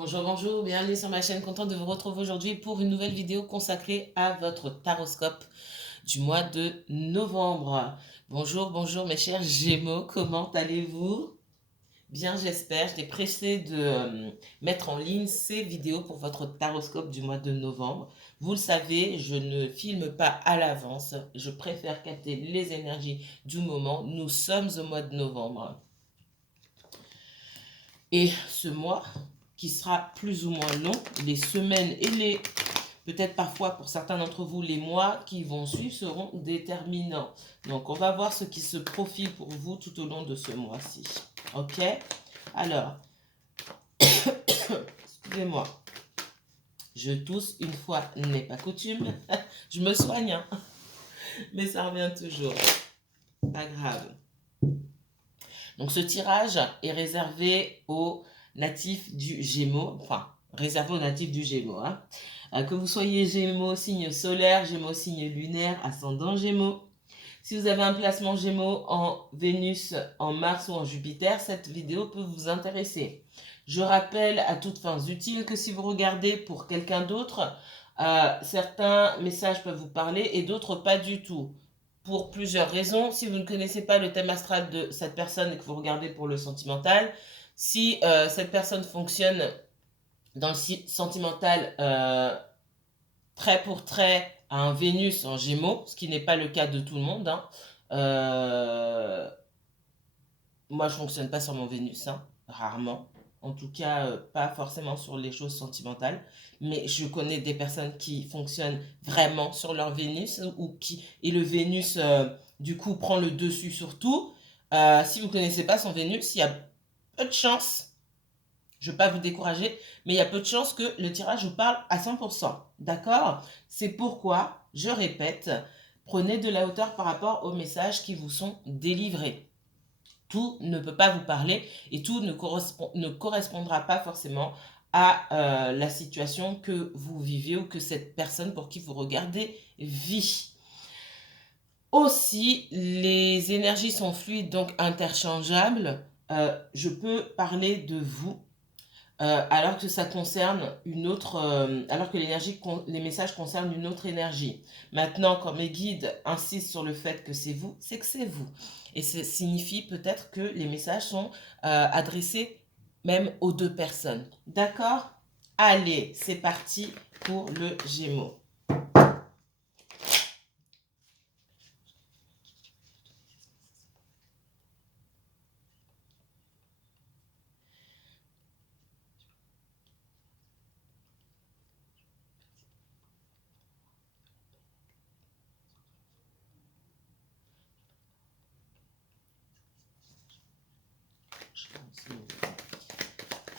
Bonjour, bonjour, bienvenue sur ma chaîne, content de vous retrouver aujourd'hui pour une nouvelle vidéo consacrée à votre taroscope du mois de novembre. Bonjour, bonjour mes chers Gémeaux, comment allez-vous? Bien, j'espère. J'étais pressée de mettre en ligne ces vidéos pour votre taroscope du mois de novembre. Vous le savez, je ne filme pas à l'avance, je préfère capter les énergies du moment. Nous sommes au mois de novembre. Et ce mois, qui sera plus ou moins long, les semaines et les, peut-être parfois pour certains d'entre vous, les mois qui vont suivre seront déterminants. Donc, on va voir ce qui se profile pour vous tout au long de ce mois-ci. Ok? Alors, excusez-moi, je tousse une fois n'est pas coutume. Je me soigne, hein, mais ça revient toujours. Pas grave. Donc, ce tirage est réservé aux natifs du Gémeaux, enfin, réservé aux natifs du Gémeaux, hein. Que vous soyez Gémeaux, signe solaire, Gémeaux, signe lunaire, ascendant Gémeaux. Si vous avez un placement Gémeaux en Vénus, en Mars ou en Jupiter, cette vidéo peut vous intéresser. Je rappelle à toutes fins utiles que si vous regardez pour quelqu'un d'autre, certains messages peuvent vous parler et d'autres pas du tout. Pour plusieurs raisons. Si vous ne connaissez pas le thème astral de cette personne et que vous regardez pour le sentimental, si cette personne fonctionne dans le sentimental trait pour trait à un Vénus en Gémeaux, ce qui n'est pas le cas de tout le monde, hein. Moi, je ne fonctionne pas sur mon Vénus, hein, rarement. En tout cas, pas forcément sur les choses sentimentales. Mais je connais des personnes qui fonctionnent vraiment sur leur Vénus et le Vénus, du coup, prend le dessus sur tout. Si vous ne connaissez pas son Vénus, il y a peu de chances, je ne veux pas vous décourager, mais il y a peu de chances que le tirage vous parle à 100%. D'accord? C'est pourquoi, je répète, prenez de la hauteur par rapport aux messages qui vous sont délivrés. Tout ne peut pas vous parler et tout ne correspondra pas forcément à la situation que vous vivez ou que cette personne pour qui vous regardez vit. Aussi, les énergies sont fluides, donc interchangeables. Je peux parler de vous alors que ça concerne une autre, alors que les messages concernent une autre énergie. Maintenant, quand mes guides insistent sur le fait que c'est vous, c'est que c'est vous. Et ça signifie peut-être que les messages sont adressés même aux deux personnes. D'accord? Allez, c'est parti pour le Gémeaux.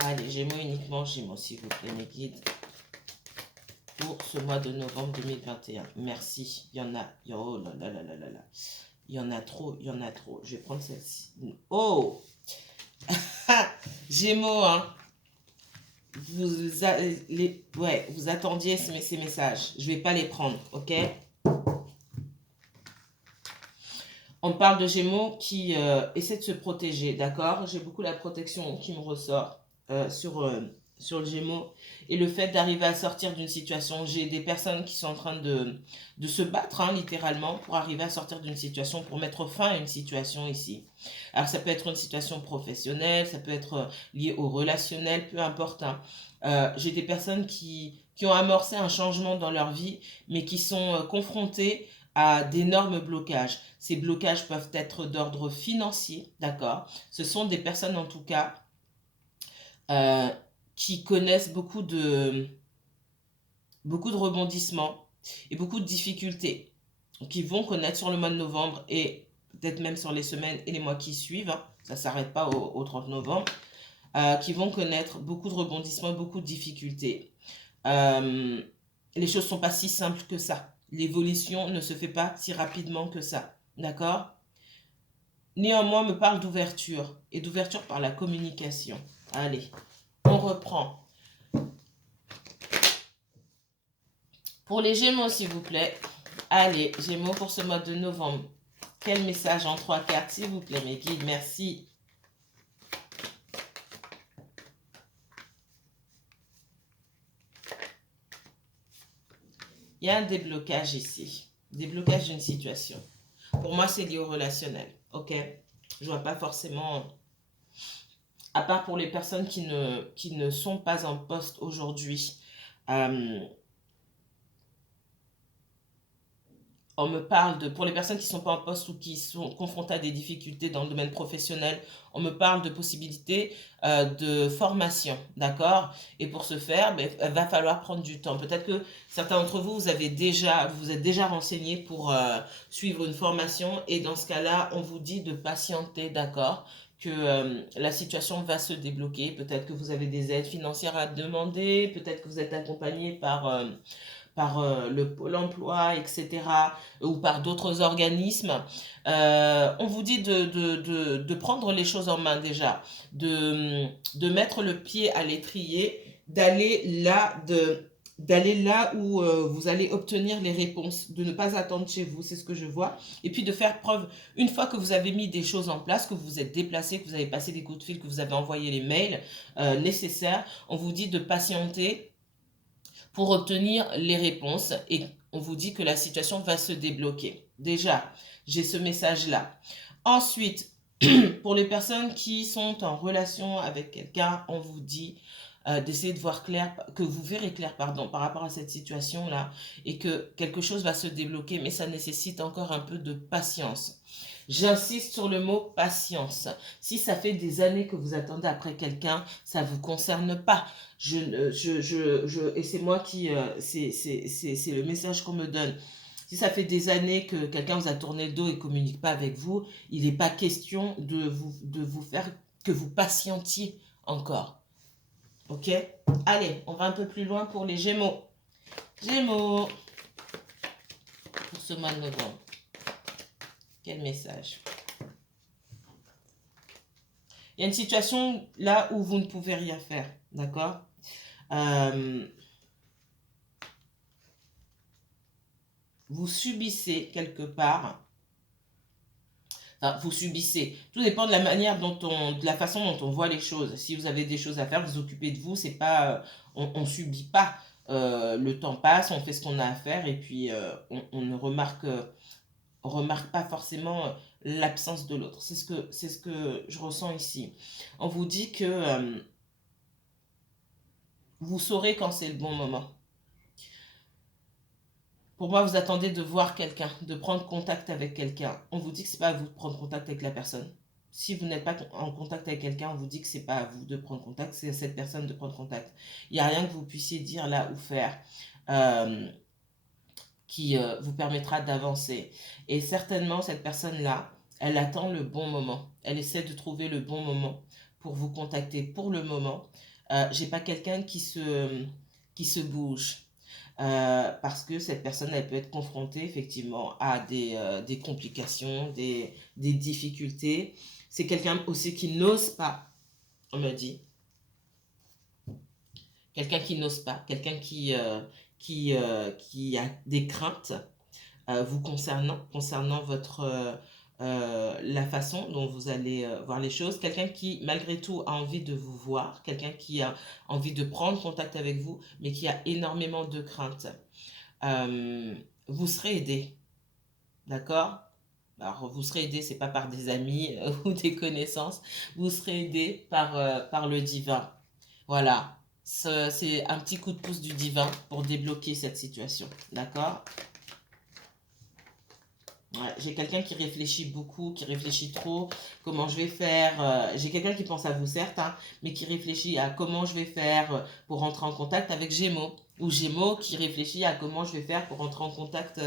Allez, Gémeaux uniquement, Gémeaux, s'il vous plaît, mes guides, pour ce mois de novembre 2021. Merci. Il y en a. Oh là là là là là là. Il y en a trop, il y en a trop. Je vais prendre celle-ci. Oh Gémeaux, hein. Vous attendiez ces messages. Je ne vais pas les prendre, ok? On parle de Gémeaux qui essaie de se protéger, d'accord? J'ai beaucoup la protection qui me ressort sur le Gémeaux. Et le fait d'arriver à sortir d'une situation, j'ai des personnes qui sont en train de se battre, hein, littéralement, pour arriver à sortir d'une situation, pour mettre fin à une situation ici. Alors ça peut être une situation professionnelle, ça peut être lié au relationnel, peu importe, hein. J'ai des personnes qui ont amorcé un changement dans leur vie, mais qui sont confrontées à d'énormes blocages. Ces blocages peuvent être d'ordre financier, d'accord? Ce sont des personnes en tout cas euh, qui connaissent beaucoup de rebondissements et beaucoup de difficultés, qui vont connaître sur le mois de novembre et peut-être même sur les semaines et les mois qui suivent, hein, ça ne s'arrête pas au 30 novembre, qui vont connaître beaucoup de rebondissements, beaucoup de difficultés. Les choses ne sont pas si simples que ça. L'évolution ne se fait pas si rapidement que ça. D'accord? Néanmoins, me parle d'ouverture et d'ouverture par la communication. Allez, on reprend. Pour les Gémeaux, s'il vous plaît. Allez, Gémeaux pour ce mois de novembre. Quel message en 3 cartes, s'il vous plaît, mes guides? Merci. Il y a un déblocage ici. Déblocage d'une situation. Pour moi, c'est lié au relationnel. Ok? Je vois pas forcément... À part pour les personnes qui ne sont pas en poste aujourd'hui. On me parle de, pour les personnes qui ne sont pas en poste ou qui sont confrontées à des difficultés dans le domaine professionnel, on me parle de possibilités de formation, d'accord? Et pour ce faire, ben, il va falloir prendre du temps. Peut-être que certains d'entre vous, vous êtes déjà renseignés pour suivre une formation et dans ce cas-là, on vous dit de patienter, d'accord? Que la situation va se débloquer. Peut-être que vous avez des aides financières à demander, peut-être que vous êtes accompagné par le Pôle emploi, etc., ou par d'autres organismes, on vous dit de prendre les choses en main déjà, de mettre le pied à l'étrier, d'aller là où vous allez obtenir les réponses, de ne pas attendre chez vous, c'est ce que je vois, et puis de faire preuve, une fois que vous avez mis des choses en place, que vous vous êtes déplacé, que vous avez passé des coups de fil, que vous avez envoyé les mails nécessaires, on vous dit de patienter pour obtenir les réponses et on vous dit que la situation va se débloquer. Déjà, j'ai ce message-là. Ensuite, pour les personnes qui sont en relation avec quelqu'un, on vous dit d'essayer de voir clair, que vous verrez clair, pardon, par rapport à cette situation-là et que quelque chose va se débloquer, mais ça nécessite encore un peu de patience. J'insiste sur le mot patience. Si ça fait des années que vous attendez après quelqu'un, ça ne vous concerne pas. Et c'est moi qui... c'est le message qu'on me donne. Si ça fait des années que quelqu'un vous a tourné le dos et ne communique pas avec vous, il n'est pas question de vous faire que vous patientiez encore. Ok? Allez, on va un peu plus loin pour les Gémeaux. Gémeaux, pour ce mois de novembre. Quel message? Il y a une situation là où vous ne pouvez rien faire. D'accord? Vous subissez quelque part. Enfin, vous subissez. Tout dépend de la manière de la façon dont on voit les choses. Si vous avez des choses à faire, vous occupez de vous, c'est pas, on subit pas. Le temps passe, on fait ce qu'on a à faire et puis on ne remarque pas forcément l'absence de l'autre. C'est ce que je ressens ici. On vous dit que vous saurez quand c'est le bon moment. Pour moi, vous attendez de voir quelqu'un, de prendre contact avec quelqu'un. On vous dit que c'est pas à vous de prendre contact avec la personne. Si vous n'êtes pas en contact avec quelqu'un, on vous dit que c'est pas à vous de prendre contact, c'est à cette personne de prendre contact. Il n'y a rien que vous puissiez dire là ou faire qui vous permettra d'avancer. Et certainement, cette personne-là, elle attend le bon moment. Elle essaie de trouver le bon moment pour vous contacter. Pour le moment, j'ai pas quelqu'un qui se bouge. Parce que cette personne, elle peut être confrontée effectivement à des complications, des difficultés. C'est quelqu'un aussi qui n'ose pas, on me dit. Quelqu'un qui n'ose pas, quelqu'un qui a des craintes vous concernant la façon dont vous allez voir les choses. Quelqu'un qui, malgré tout, a envie de vous voir, quelqu'un qui a envie de prendre contact avec vous, mais qui a énormément de craintes. Vous serez aidé, d'accord? Alors, vous serez aidé, c'est pas par des amis ou des connaissances, vous serez aidé par le divin. Voilà, c'est un petit coup de pouce du divin pour débloquer cette situation, d'accord? Ouais, j'ai quelqu'un qui réfléchit beaucoup, qui réfléchit trop, comment je vais faire. J'ai quelqu'un qui pense à vous, certes, hein, mais qui réfléchit à comment je vais faire pour rentrer en contact avec Gémeaux. Ou Gémeaux qui réfléchit à comment je vais faire pour rentrer en contact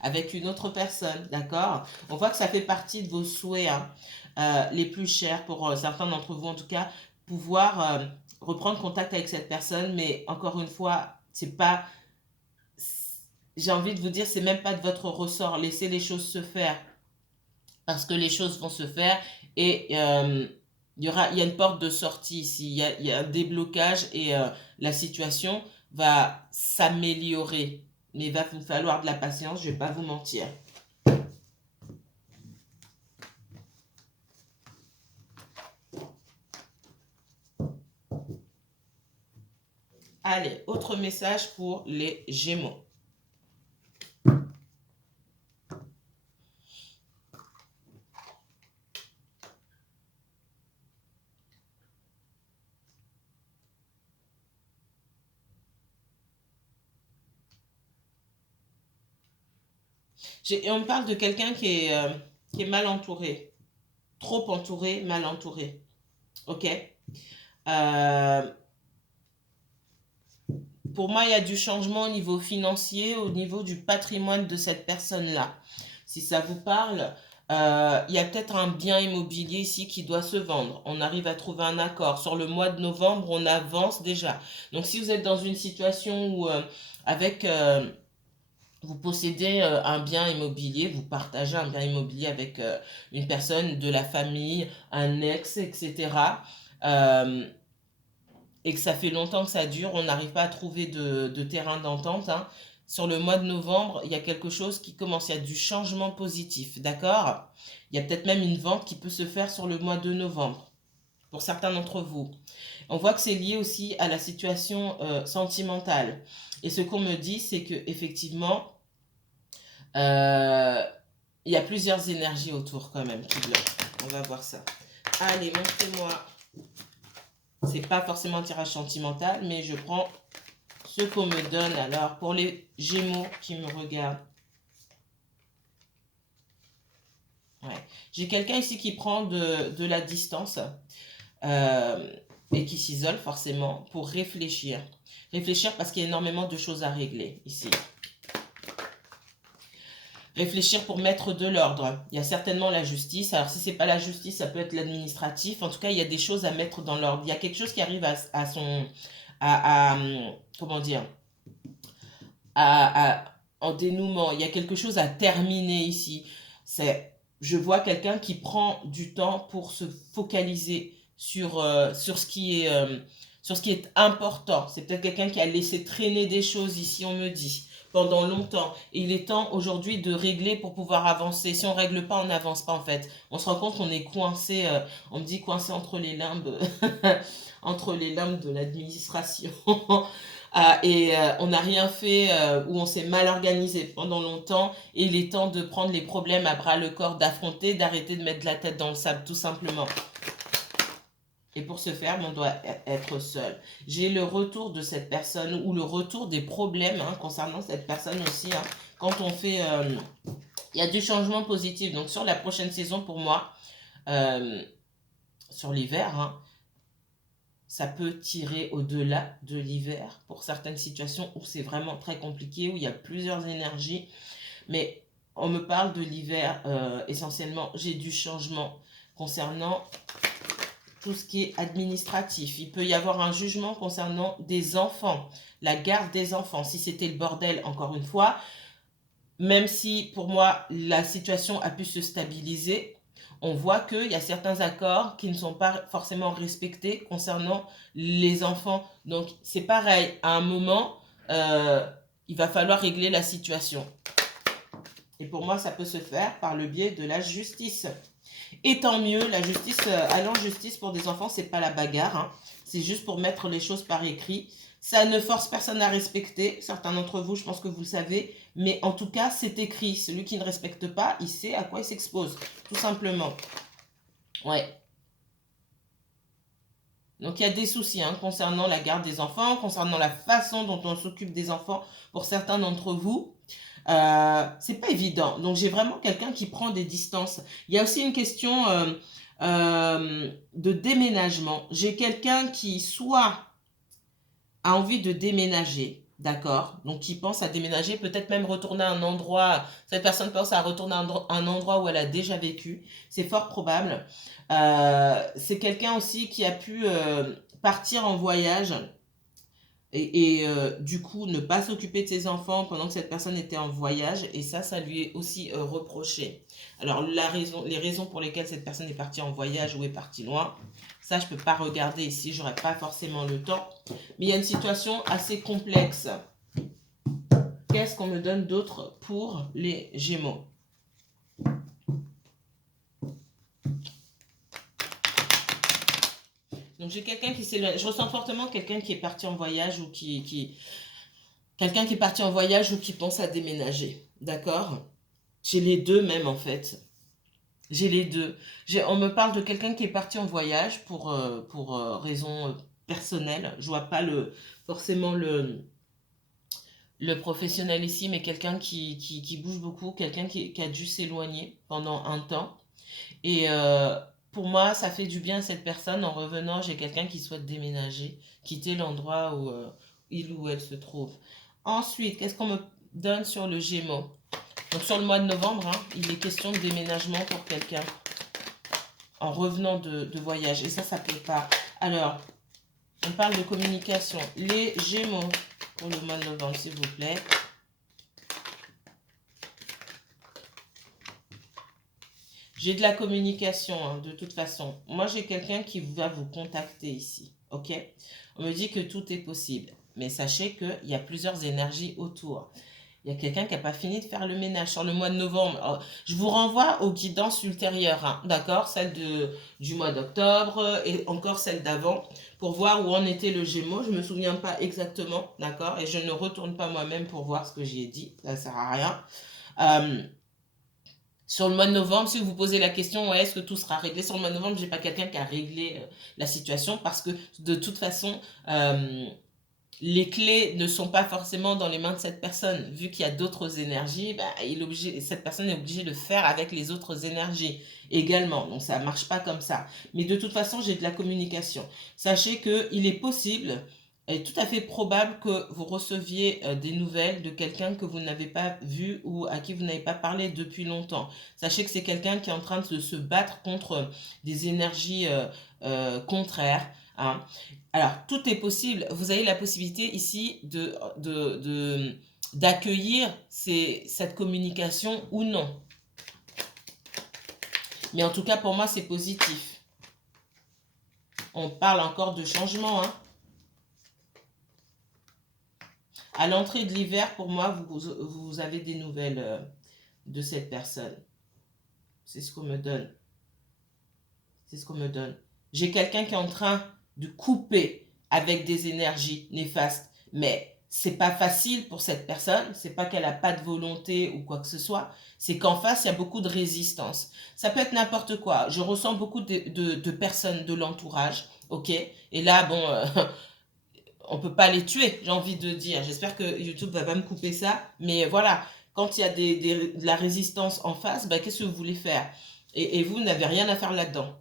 avec une autre personne, d'accord? On voit que ça fait partie de vos souhaits hein, les plus chers pour certains d'entre vous, en tout cas, pouvoir reprendre contact avec cette personne, mais encore une fois, c'est pas j'ai envie de vous dire, c'est même pas de votre ressort. Laissez les choses se faire parce que les choses vont se faire et il y a une porte de sortie ici. Il y a un déblocage et la situation va s'améliorer. Mais il va vous falloir de la patience, je vais pas vous mentir. Allez, autre message pour les Gémeaux. Et on me parle de quelqu'un qui est mal entouré. Trop entouré, mal entouré. Ok. Pour moi, il y a du changement au niveau financier, au niveau du patrimoine de cette personne-là. Si ça vous parle, il y a peut-être un bien immobilier ici qui doit se vendre. On arrive à trouver un accord. Sur le mois de novembre, on avance déjà. Donc, si vous êtes dans une situation où, avec, vous possédez un bien immobilier, vous partagez un bien immobilier avec une personne de la famille, un ex, etc. euh, et que ça fait longtemps que ça dure, on n'arrive pas à trouver de terrain d'entente, hein. Sur le mois de novembre, il y a quelque chose qui commence, il y a du changement positif, d'accord? Il y a peut-être même une vente qui peut se faire sur le mois de novembre, pour certains d'entre vous. On voit que c'est lié aussi à la situation sentimentale. Et ce qu'on me dit, c'est que effectivement, euh, il y a plusieurs énergies autour quand même qui bloquent. On va voir ça. Allez, montrez-moi. C'est pas forcément un tirage sentimental, mais je prends ce qu'on me donne. Alors, pour les Gémeaux qui me regardent. Ouais. J'ai quelqu'un ici qui prend de la distance et qui s'isole forcément pour réfléchir. Réfléchir parce qu'il y a énormément de choses à régler ici. Réfléchir pour mettre de l'ordre. Il y a certainement la justice. Alors, si ce n'est pas la justice, ça peut être l'administratif. En tout cas, il y a des choses à mettre dans l'ordre. Il y a quelque chose qui arrive à son... comment dire, en dénouement. Il y a quelque chose à terminer ici. Je vois quelqu'un qui prend du temps pour se focaliser sur ce qui est important. C'est peut-être quelqu'un qui a laissé traîner des choses ici, on me dit, pendant longtemps. Et il est temps aujourd'hui de régler pour pouvoir avancer. Si on ne règle pas, on n'avance pas en fait. On se rend compte qu'on est coincé, on me dit coincé entre les limbes, entre les limbes de l'administration. On n'a rien fait ou on s'est mal organisé pendant longtemps et il est temps de prendre les problèmes à bras le corps, d'affronter, d'arrêter de mettre la tête dans le sable tout simplement. Et pour ce faire, on doit être seul. J'ai le retour de cette personne ou le retour des problèmes concernant cette personne aussi. Quand on fait... il y a du changement positif. Donc sur la prochaine saison pour moi, sur l'hiver, ça peut tirer au-delà de l'hiver pour certaines situations où c'est vraiment très compliqué, où il y a plusieurs énergies. Mais on me parle de l'hiver essentiellement. J'ai du changement concernant tout ce qui est administratif. Il peut y avoir un jugement concernant des enfants, la garde des enfants. Si c'était le bordel, encore une fois, même si pour moi la situation a pu se stabiliser, on voit qu'il y a certains accords qui ne sont pas forcément respectés concernant les enfants. Donc c'est pareil, à un moment, il va falloir régler la situation. Et pour moi, ça peut se faire par le biais de la justice. Et tant mieux, la justice, aller en justice pour des enfants, c'est pas la bagarre. C'est juste pour mettre les choses par écrit. Ça ne force personne à respecter. Certains d'entre vous, je pense que vous le savez. Mais en tout cas, c'est écrit. Celui qui ne respecte pas, il sait à quoi il s'expose. Tout simplement. Ouais. Donc, il y a des soucis concernant la garde des enfants, concernant la façon dont on s'occupe des enfants pour certains d'entre vous. C'est pas évident. Donc, j'ai vraiment quelqu'un qui prend des distances. Il y a aussi une question de déménagement. J'ai quelqu'un qui soit a envie de déménager, d'accord? Donc, qui pense à déménager, peut-être même retourner à un endroit. Cette personne pense à retourner à un endroit où elle a déjà vécu. C'est fort probable. C'est quelqu'un aussi qui a pu partir en voyage et du coup ne pas s'occuper de ses enfants pendant que cette personne était en voyage, et ça lui est aussi reproché. Alors les raisons pour lesquelles cette personne est partie en voyage ou est partie loin, ça je peux pas regarder ici, j'aurais pas forcément le temps, mais il y a une situation assez complexe. Qu'est-ce qu'on me donne d'autre pour les Gémeaux? Donc j'ai quelqu'un qui s'éloigne. Je ressens fortement quelqu'un qui est parti en voyage ou quelqu'un qui est parti en voyage ou qui pense à déménager. D'accord? J'ai les deux même en fait. J'ai les deux. On me parle de quelqu'un qui est parti en voyage pour raison personnelle. Je vois pas forcément le professionnel ici, mais quelqu'un qui bouge beaucoup, quelqu'un qui a dû s'éloigner pendant un temps. Et pour moi, ça fait du bien à cette personne. En revenant, j'ai quelqu'un qui souhaite déménager, quitter l'endroit où il ou elle se trouve. Ensuite, qu'est-ce qu'on me donne sur le Gémeaux? Donc sur le mois de novembre, hein, il est question de déménagement pour quelqu'un en revenant de voyage. Et ça plaît pas. Alors, on parle de communication. Les Gémeaux pour le mois de novembre, s'il vous plaît. J'ai de la communication, hein, de toute façon. Moi, j'ai quelqu'un qui va vous contacter ici, ok? On me dit que tout est possible. Mais sachez qu'il y a plusieurs énergies autour. Il y a quelqu'un qui n'a pas fini de faire le ménage sur le mois de novembre. Alors, je vous renvoie aux guidances ultérieures, hein, d'accord? Celle du mois d'octobre et encore celle d'avant pour voir où en était le Gémeaux. Je ne me souviens pas exactement, d'accord? Et je ne retourne pas moi-même pour voir ce que j'y ai dit. Ça ne sert à rien. Sur le mois de novembre, si vous vous posez la question, ouais, est-ce que tout sera réglé sur le mois de novembre, je n'ai pas quelqu'un qui a réglé la situation parce que de toute façon, les clés ne sont pas forcément dans les mains de cette personne. Vu qu'il y a d'autres énergies, bah, cette personne est obligée de faire avec les autres énergies également. Donc ça ne marche pas comme ça. Mais de toute façon, j'ai de la communication. Sachez qu'il est possible est tout à fait probable que vous receviez des nouvelles de quelqu'un que vous n'avez pas vu ou à qui vous n'avez pas parlé depuis longtemps. Sachez que c'est quelqu'un qui est en train de se battre contre des énergies contraires. Hein. Alors, tout est possible. Vous avez la possibilité ici d'accueillir cette communication ou non. Mais en tout cas, pour moi, c'est positif. On parle encore de changement, hein. À l'entrée de l'hiver, pour moi, vous avez des nouvelles de cette personne. C'est ce qu'on me donne. C'est ce qu'on me donne. J'ai quelqu'un qui est en train de couper avec des énergies néfastes. Mais c'est pas facile pour cette personne. C'est pas qu'elle n'a pas de volonté ou quoi que ce soit. C'est qu'en face, il y a beaucoup de résistance. Ça peut être n'importe quoi. Je ressens beaucoup de personnes de l'entourage. Ok. Et là, bon... on peut pas les tuer, j'ai envie de dire. J'espère que YouTube va pas me couper ça. Mais voilà, quand il y a de la résistance en face, bah, qu'est-ce que vous voulez faire? Et vous n'avez rien à faire là-dedans.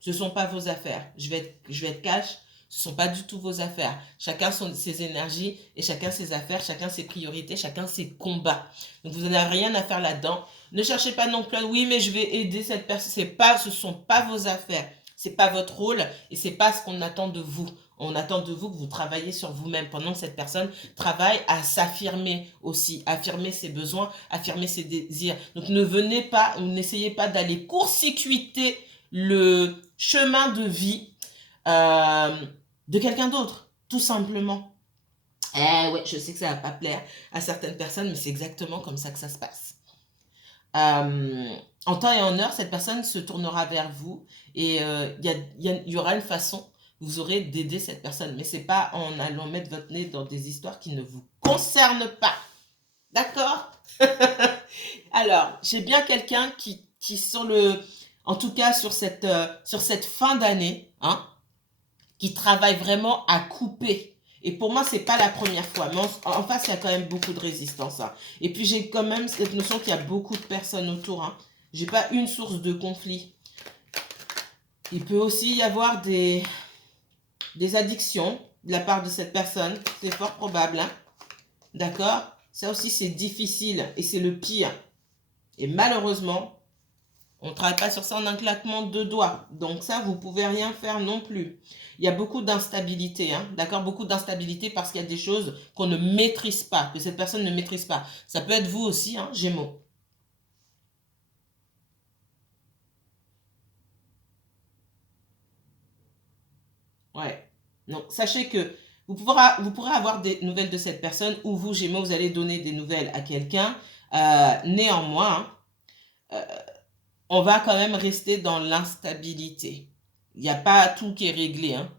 Ce ne sont pas vos affaires. Je vais être cash. Ce ne sont pas du tout vos affaires. Chacun ses énergies et chacun ses affaires, chacun ses priorités, chacun ses combats. Donc vous n'avez rien à faire là-dedans. Ne cherchez pas non plus, oui, mais je vais aider cette personne. Ce ne sont pas vos affaires. Ce n'est pas votre rôle et ce n'est pas ce qu'on attend de vous. On attend de vous que vous travaillez sur vous-même pendant que cette personne travaille à s'affirmer aussi, affirmer ses besoins, affirmer ses désirs. Donc n'essayez pas d'aller court-circuiter le chemin de vie de quelqu'un d'autre, tout simplement. Ouais, je sais que ça va pas plaire à certaines personnes, mais c'est exactement comme ça que ça se passe. En temps et en heure, cette personne se tournera vers vous et il y aura une façon, vous aurez d'aider cette personne. Mais c'est pas en allant mettre votre nez dans des histoires qui ne vous concernent pas. D'accord? Alors, j'ai bien quelqu'un qui en tout cas sur cette fin d'année, hein, qui travaille vraiment à couper. Et pour moi, c'est pas la première fois. Mais en face, il y a quand même beaucoup de résistance. Hein. Et puis, j'ai quand même cette notion qu'il y a beaucoup de personnes autour. Hein. J'ai pas une source de conflit. Il peut aussi y avoir des addictions de la part de cette personne. C'est fort probable. Hein. D'accord? Ça aussi, c'est difficile. Et c'est le pire. Et malheureusement, on ne travaille pas sur ça en un claquement de doigts. Donc ça, vous ne pouvez rien faire non plus. Il y a beaucoup d'instabilité, hein, d'accord? Beaucoup d'instabilité parce qu'il y a des choses qu'on ne maîtrise pas, que cette personne ne maîtrise pas. Ça peut être vous aussi, hein, Gémeaux. Ouais. Donc, sachez que vous pourrez avoir des nouvelles de cette personne ou vous, Gémeaux, vous allez donner des nouvelles à quelqu'un. Néanmoins, on va quand même rester dans l'instabilité. Il n'y a pas tout qui est réglé. Hein.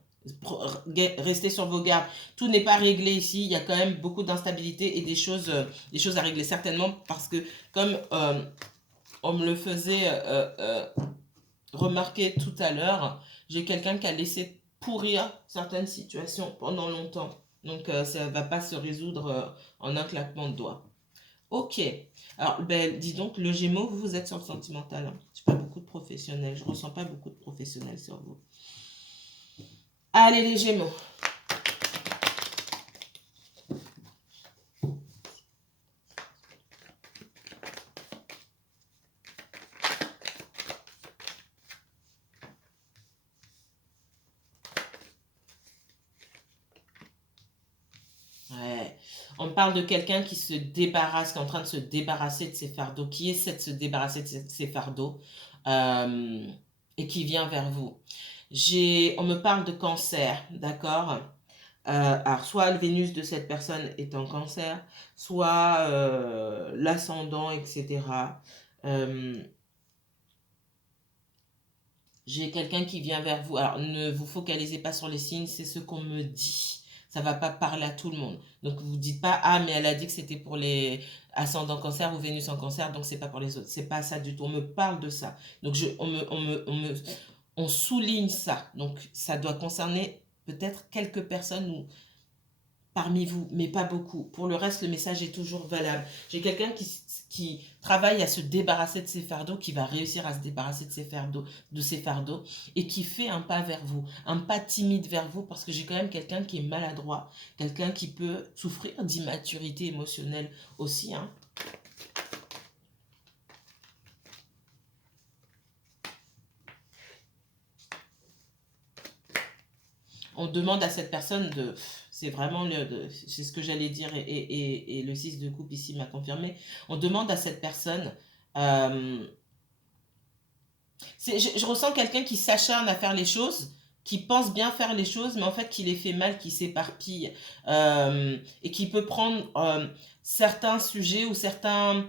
Restez sur vos gardes. Tout n'est pas réglé ici. Il y a quand même beaucoup d'instabilité et des choses à régler. Certainement parce que comme on me le faisait remarquer tout à l'heure, j'ai quelqu'un qui a laissé pourrir certaines situations pendant longtemps. Donc, ça ne va pas se résoudre en un claquement de doigts. Ok. Alors, ben, dis donc, le Gémeaux, vous êtes sur le sentimental. Hein. Je n'ai pas beaucoup de professionnels. Je ne ressens pas beaucoup de professionnels sur vous. Allez, les Gémeaux. Ouais. On parle de quelqu'un qui se débarrasse, qui est en train de se débarrasser de ses fardeaux, qui essaie de se débarrasser de ses fardeaux euh, et qui vient vers vous. On me parle de cancer, d'accord? Alors, soit le Vénus de cette personne est en cancer, soit l'ascendant, etc. Euh, j'ai quelqu'un qui vient vers vous. Alors, ne vous focalisez pas sur les signes, c'est ce qu'on me dit. Ça ne va pas parler à tout le monde. Donc, vous ne dites pas, ah, mais elle a dit que c'était pour les ascendants cancer ou Vénus en cancer, donc c'est pas pour les autres. C'est pas ça du tout. On me parle de ça. Donc, on souligne ça. Donc, ça doit concerner peut-être quelques personnes ou parmi vous, mais pas beaucoup. Pour le reste, le message est toujours valable. J'ai quelqu'un qui travaille à se débarrasser de ses fardeaux, qui va réussir à se débarrasser de ses fardeaux, et qui fait un pas vers vous, un pas timide vers vous, parce que j'ai quand même quelqu'un qui est maladroit, quelqu'un qui peut souffrir d'immaturité émotionnelle aussi, hein. On demande à cette personne de... C'est vraiment c'est ce que j'allais dire et le 6 de coupe ici m'a confirmé. On demande à cette personne... je ressens quelqu'un qui s'acharne à faire les choses, qui pense bien faire les choses, mais en fait qui les fait mal, qui s'éparpille et qui peut prendre certains sujets ou certains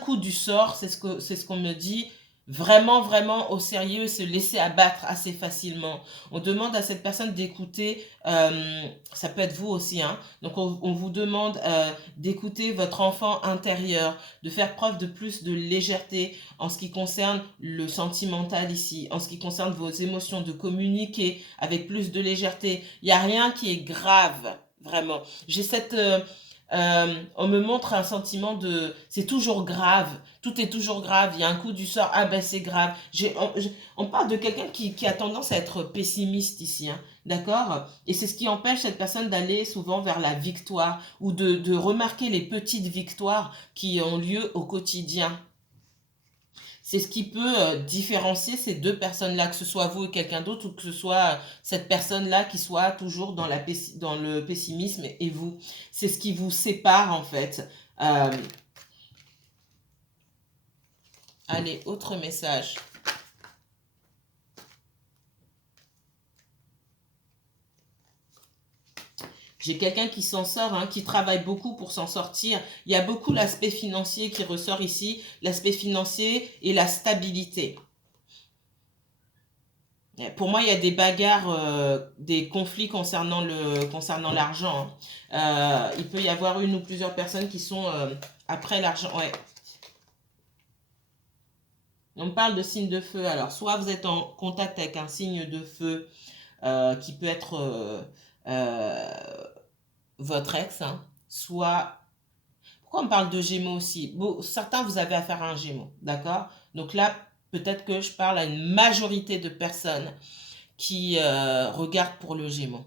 coups du sort, c'est ce qu'on me dit, vraiment, vraiment au sérieux, se laisser abattre assez facilement. On demande à cette personne d'écouter, ça peut être vous aussi, hein. Donc on vous demande d'écouter votre enfant intérieur, de faire preuve de plus de légèreté en ce qui concerne le sentimental ici, en ce qui concerne vos émotions, de communiquer avec plus de légèreté. Il n'y a rien qui est grave, vraiment. J'ai on me montre un sentiment de c'est toujours grave, tout est toujours grave, il y a un coup du sort, ah ben c'est grave. On parle de quelqu'un qui a tendance à être pessimiste ici, hein, d'accord? Et c'est ce qui empêche cette personne d'aller souvent vers la victoire ou de remarquer les petites victoires qui ont lieu au quotidien. C'est ce qui peut différencier ces deux personnes-là, que ce soit vous et quelqu'un d'autre, ou que ce soit cette personne-là qui soit toujours dans le pessimisme et vous. C'est ce qui vous sépare en fait. Euh, allez, autre message. J'ai quelqu'un qui s'en sort, hein, qui travaille beaucoup pour s'en sortir. Il y a beaucoup l'aspect financier qui ressort ici, l'aspect financier et la stabilité. Pour moi, il y a des bagarres, des conflits concernant l'argent, hein. Il peut y avoir une ou plusieurs personnes qui sont après l'argent. Ouais. On parle de signe de feu. Alors, soit vous êtes en contact avec un signe de feu qui peut être votre ex, hein, soit... Pourquoi on parle de Gémeaux aussi? Bon, certains, vous avez affaire à un Gémeaux, d'accord? Donc là, peut-être que je parle à une majorité de personnes qui regardent pour le Gémeaux.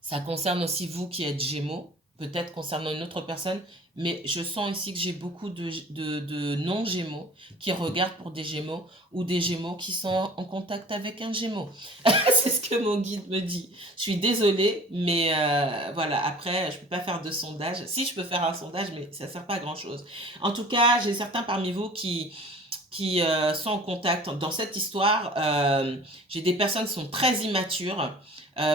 Ça concerne aussi vous qui êtes Gémeaux, peut-être concernant une autre personne, mais je sens ici que j'ai beaucoup de non-Gémeaux qui regardent pour des Gémeaux ou des Gémeaux qui sont en contact avec un Gémeaux. C'est ce que mon guide me dit. Je suis désolée, mais voilà, après, je ne peux pas faire de sondage. Si, je peux faire un sondage, mais ça ne sert pas à grand-chose. En tout cas, j'ai certains parmi vous qui sont en contact. Dans cette histoire, j'ai des personnes qui sont très immatures.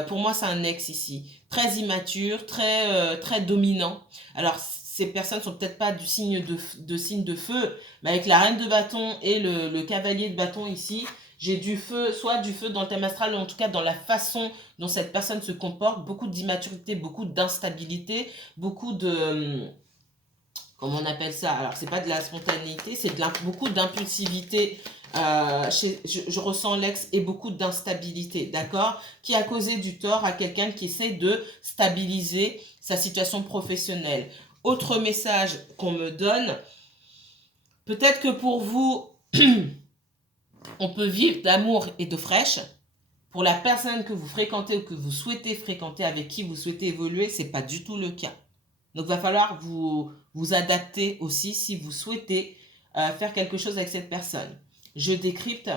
Pour moi, c'est un ex ici. Très immature, très dominant. Alors, ces personnes sont peut-être pas du signe signe de feu, mais avec la reine de bâton et le cavalier de bâton ici, j'ai du feu, soit du feu dans le thème astral, ou en tout cas dans la façon dont cette personne se comporte, beaucoup d'immaturité, beaucoup d'instabilité, beaucoup de... Comment on appelle ça? Alors, c'est pas de la spontanéité, c'est beaucoup d'impulsivité je ressens l'ex et beaucoup d'instabilité, d'accord? Qui a causé du tort à quelqu'un qui essaie de stabiliser sa situation professionnelle. Autre message qu'on me donne, peut-être que pour vous, on peut vivre d'amour et d'eau fraîche. Pour la personne que vous fréquentez ou que vous souhaitez fréquenter, avec qui vous souhaitez évoluer, ce n'est pas du tout le cas. Donc, il va falloir vous adapter aussi si vous souhaitez faire quelque chose avec cette personne. Je décrypte.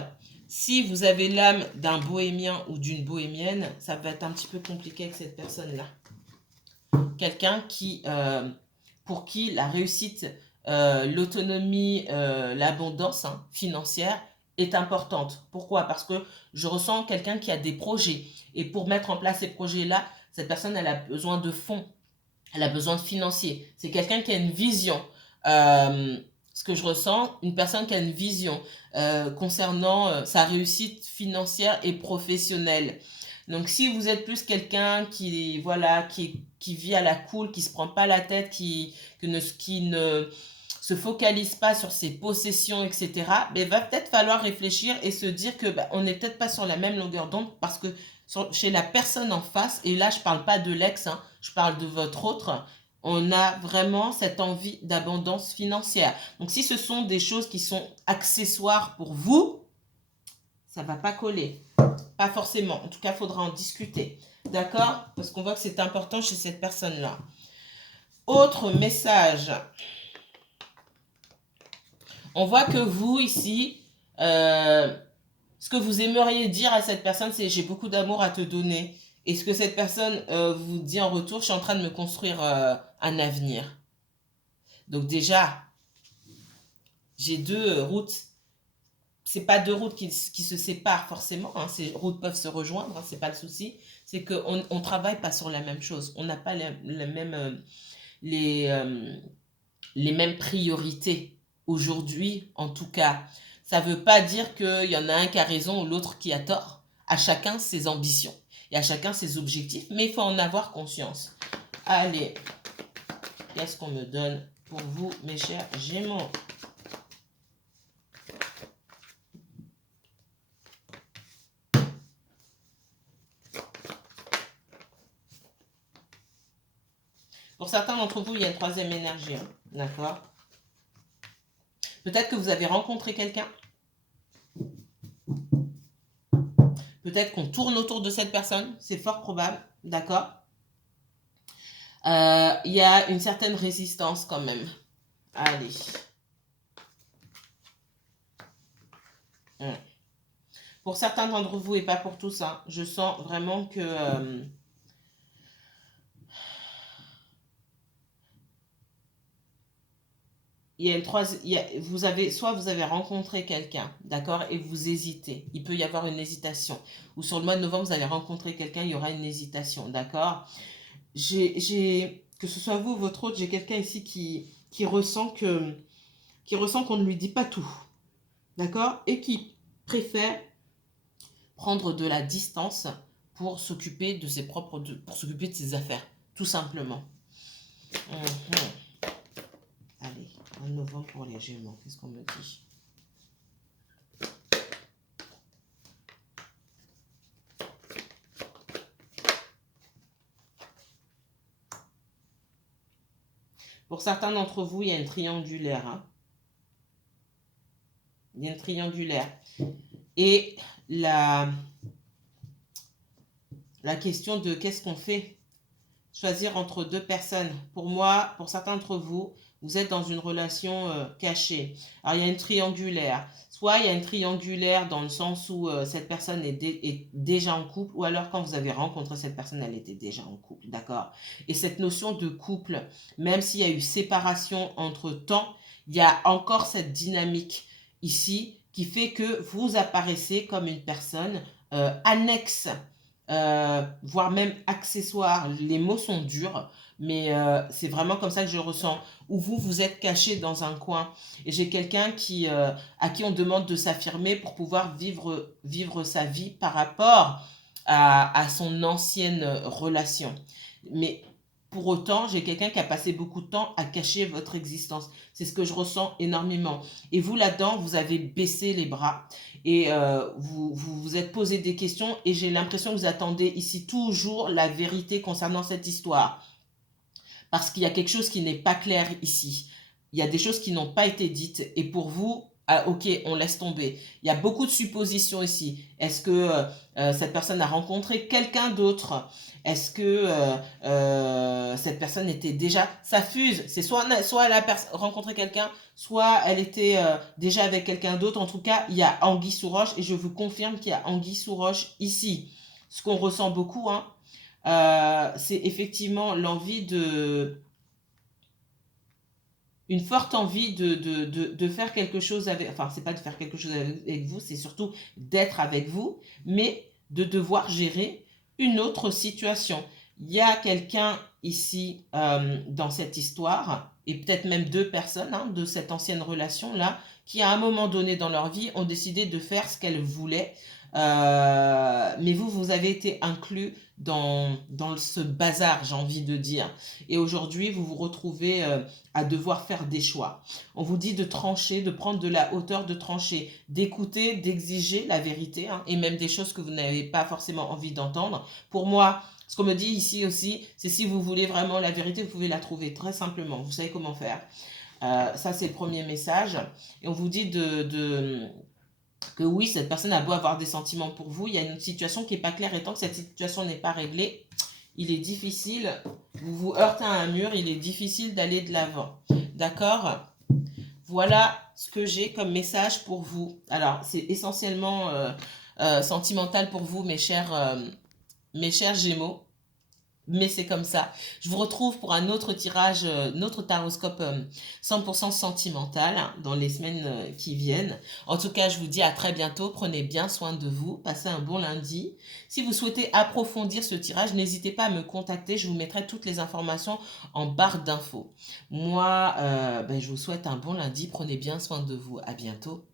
Si vous avez l'âme d'un bohémien ou d'une bohémienne, ça va être un petit peu compliqué avec cette personne-là. Quelqu'un pour qui la réussite, l'autonomie, l'abondance financière est importante. Pourquoi? Parce que je ressens quelqu'un qui a des projets. Et pour mettre en place ces projets-là, cette personne, elle a besoin de fonds. Elle a besoin de financiers. C'est quelqu'un qui a une vision. Ce que je ressens, une personne qui a une vision concernant sa réussite financière et professionnelle. Donc, si vous êtes plus quelqu'un qui vit à la cool, qui ne se prend pas la tête, qui ne se focalise pas sur ses possessions, etc., ben, va peut-être falloir réfléchir et se dire que on n'est peut-être pas sur la même longueur d'onde parce que chez la personne en face, et là je ne parle pas de l'ex, je parle de votre autre, on a vraiment cette envie d'abondance financière. Donc si ce sont des choses qui sont accessoires pour vous, ça ne va pas coller. Pas forcément. En tout cas, il faudra en discuter. D'accord? Parce qu'on voit que c'est important chez cette personne-là. Autre message. On voit que vous, ici, ce que vous aimeriez dire à cette personne, c'est « j'ai beaucoup d'amour à te donner ». Et ce que cette personne vous dit en retour, « je suis en train de me construire un avenir ». Donc déjà, j'ai deux routes. Ce n'est pas deux routes qui se séparent forcément. Ces routes peuvent se rejoindre, ce n'est pas le souci. C'est qu'on ne travaille pas sur la même chose. On n'a pas les mêmes priorités. Aujourd'hui, en tout cas, ça ne veut pas dire qu'il y en a un qui a raison ou l'autre qui a tort. À chacun ses ambitions et à chacun ses objectifs, mais il faut en avoir conscience. Allez, qu'est-ce qu'on me donne pour vous, mes chers Gémeaux? Pour certains d'entre vous, il y a une troisième énergie, d'accord? Peut-être que vous avez rencontré quelqu'un. Peut-être qu'on tourne autour de cette personne. C'est fort probable. D'accord? Il y a une certaine résistance quand même. Allez. Pour certains d'entre vous et pas pour tous, je sens vraiment que... soit vous avez rencontré quelqu'un, d'accord, et vous hésitez. Il peut y avoir une hésitation. Ou sur le mois de novembre, vous allez rencontrer quelqu'un, il y aura une hésitation, d'accord. Que ce soit vous ou votre autre, j'ai quelqu'un ici qui ressent qu'on ne lui dit pas tout, d'accord, et qui préfère prendre de la distance pour s'occuper de pour s'occuper de ses affaires, tout simplement. Allez, en novembre pour les Gémeaux, qu'est-ce qu'on me dit? Pour certains d'entre vous, il y a une triangulaire. Il y a une triangulaire. Et la question de qu'est-ce qu'on fait? Choisir entre deux personnes. Pour moi, pour certains d'entre vous, vous êtes dans une relation cachée. Alors, il y a une triangulaire. Soit il y a une triangulaire dans le sens où cette personne est déjà en couple, ou alors quand vous avez rencontré cette personne, elle était déjà en couple, d'accord? Et cette notion de couple, même s'il y a eu séparation entre-temps, il y a encore cette dynamique ici qui fait que vous apparaissez comme une personne annexe, voire même accessoire. Les mots sont durs, mais c'est vraiment comme ça que je ressens. Où vous êtes caché dans un coin. Et j'ai quelqu'un à qui on demande de s'affirmer pour pouvoir vivre sa vie par rapport à son ancienne relation. Mais pour autant, j'ai quelqu'un qui a passé beaucoup de temps à cacher votre existence. C'est ce que je ressens énormément. Et vous, là-dedans, vous avez baissé les bras et vous êtes posé des questions et j'ai l'impression que vous attendez ici toujours la vérité concernant cette histoire. Parce qu'il y a quelque chose qui n'est pas clair ici. Il y a des choses qui n'ont pas été dites et pour vous, ah, ok, on laisse tomber. Il y a beaucoup de suppositions ici. Est-ce que cette personne a rencontré quelqu'un d'autre? Est-ce que cette personne était déjà... Ça fuse. C'est soit elle a rencontré quelqu'un, soit elle était déjà avec quelqu'un d'autre. En tout cas, il y a anguille sous roche et je vous confirme qu'il y a anguille sous roche ici. Ce qu'on ressent beaucoup, hein, c'est effectivement l'envie de... Une forte envie de faire quelque chose avec... Enfin, c'est pas de faire quelque chose avec vous, c'est surtout d'être avec vous, mais de devoir gérer une autre situation. Il y a quelqu'un ici dans cette histoire, et peut-être même deux personnes hein, de cette ancienne relation-là, qui à un moment donné dans leur vie ont décidé de faire ce qu'elles voulaient. Mais vous avez été inclus dans ce bazar, j'ai envie de dire. Et aujourd'hui, vous vous retrouvez à devoir faire des choix. On vous dit de trancher, de prendre de la hauteur, de trancher, d'écouter, d'exiger la vérité, hein, et même des choses que vous n'avez pas forcément envie d'entendre. Pour moi, ce qu'on me dit ici aussi, c'est si vous voulez vraiment la vérité, vous pouvez la trouver très simplement. Vous savez comment faire. Ça, c'est le premier message. Et on vous dit que oui, cette personne a beau avoir des sentiments pour vous, il y a une situation qui n'est pas claire et tant que cette situation n'est pas réglée, il est difficile, vous vous heurtez à un mur, il est difficile d'aller de l'avant. D'accord? Voilà ce que j'ai comme message pour vous. Alors, c'est essentiellement sentimental pour vous, mes chers Gémeaux. Mais c'est comme ça. Je vous retrouve pour un autre tirage, notre taroscope 100% sentimental hein, dans les semaines qui viennent. En tout cas, je vous dis à très bientôt. Prenez bien soin de vous. Passez un bon lundi. Si vous souhaitez approfondir ce tirage, n'hésitez pas à me contacter. Je vous mettrai toutes les informations en barre d'infos. Moi, je vous souhaite un bon lundi. Prenez bien soin de vous. À bientôt.